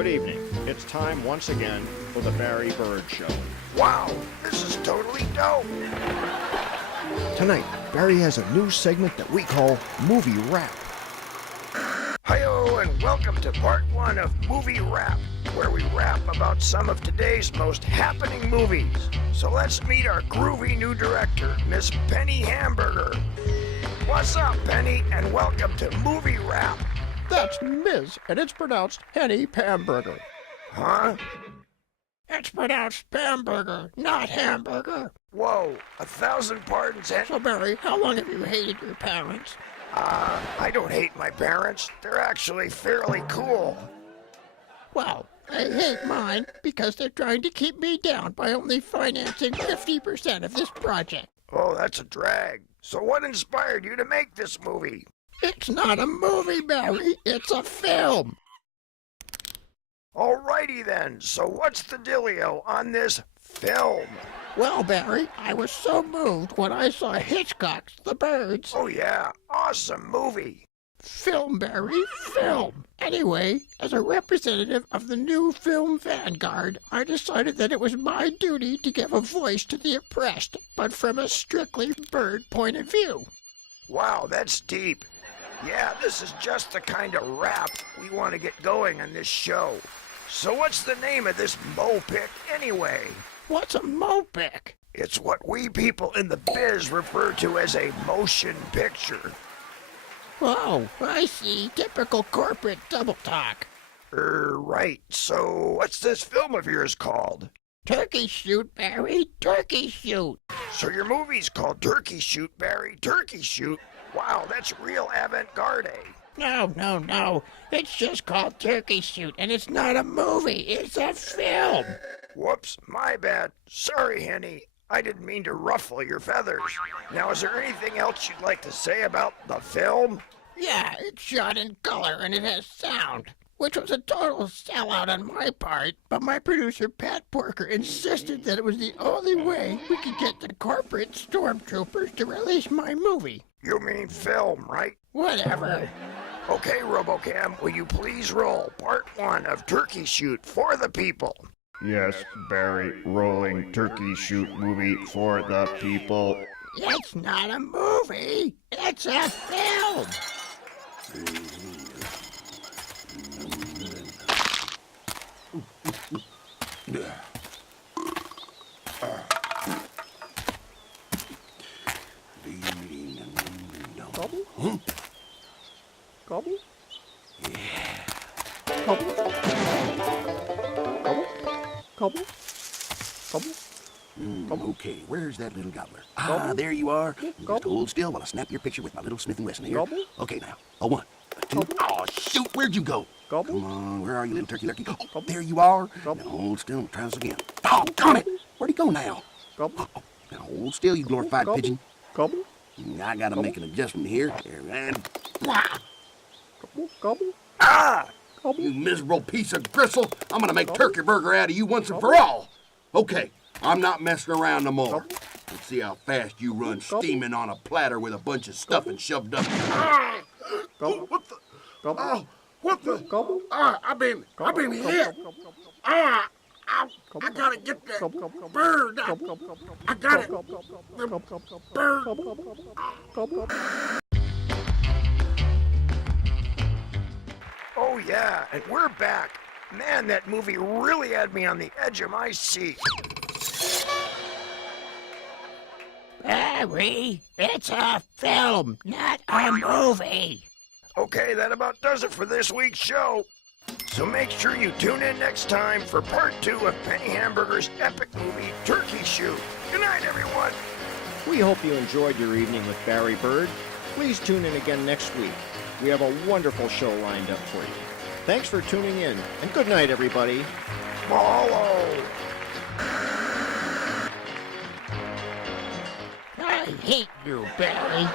Good evening. It's time once again for the Barry Bird Show. Wow, this is totally dope. Tonight, Barry has a new segment that we call Movie Rap. Hi-yo, and welcome to part one of Movie Rap, where we rap about some of today's most happening movies. So let's meet our groovy new director, Miss Penny Hamburger. What's up, Penny, and welcome to Movie Rap. That's Ms., and it's pronounced Henny Pamburger. Huh? It's pronounced Pamburger, not hamburger. Whoa, 1,000 pardons, So, Barry, how long have you hated your parents? I don't hate my parents. They're actually fairly cool. Well, I hate mine because they're trying to keep me down by only financing 50% of this project. Oh, that's a drag. So what inspired you to make this movie? It's not a movie, Barry. It's a film. Alrighty then, so what's the dealio on this film? Well, Barry, I was so moved when I saw Hitchcock's The Birds. Oh yeah, awesome movie. Film, Barry, film. Anyway, as a representative of the new film vanguard, I decided that it was my duty to give a voice to the oppressed, but from a strictly bird point of view. Wow, that's deep. Yeah, this is just the kind of rap we want to get going on this show. So what's the name of this mopic anyway? What's a mopic? It's what we people in the biz refer to as a motion picture. Oh, I see. Typical corporate double talk. Right. So what's this film of yours called? Turkey Shoot, Barry. Turkey Shoot. So your movie's called Turkey Shoot, Barry. Turkey Shoot? Wow, that's real avant-garde. No. It's just called Turkey Shoot, and it's not a movie. It's a film. Whoops, my bad. Sorry, Henny. I didn't mean to ruffle your feathers. Now, is there anything else you'd like to say about the film? Yeah, it's shot in color, and it has sound, which was a total sellout on my part, but my producer, Pat Porker, insisted that it was the only way we could get the corporate stormtroopers to release my movie. You mean film, right? Whatever. Okay, Robocam, will you please roll part one of Turkey Shoot for the people? Yes, Barry, rolling Turkey Shoot movie for the people. It's not a movie. It's a film. Gobble? Huh? Gobble? Yeah. Gobble? Gobble? Gobble? Gobble? Okay, where's that little gobbler? Ah, there you are. Just hold still while I snap your picture with my little Smith & Wesson here. Gobble? Okay, now. A one, a two. Oh, shoot, where'd you go? Gobble? Come on, where are you, little turkey? Oh, there you are. Gobble? Now hold still and try this again. Doggone it! Where'd he go now? Gobble? Oh, now hold still, you glorified Gobble? pigeon. Gobble? I gotta make an adjustment here. There, and... Wah! Gobble? Gobble? Ah! Gobble? You miserable piece of gristle! I'm gonna make turkey burger out of you once and for all! Okay, I'm not messing around no more. Let's see how fast you run steaming on a platter with a bunch of stuffing shoved up. Ah! Gobble? What the? Gobble? Oh, what the? Gobble? I've been hit. Ah! I gotta get that bird out. I got it. The bird. Oh yeah, and we're back. Man, that movie really had me on the edge of my seat. Barry, it's a film, not a movie. Okay, that about does it for this week's show. So make sure you tune in next time for part two of Penny Hamburger's epic movie, Turkey Shoot. Good night, everyone. We hope you enjoyed your evening with Barry Bird. Please tune in again next week. We have a wonderful show lined up for you. Thanks for tuning in, and good night, everybody. Mahalo. I hate you, Barry.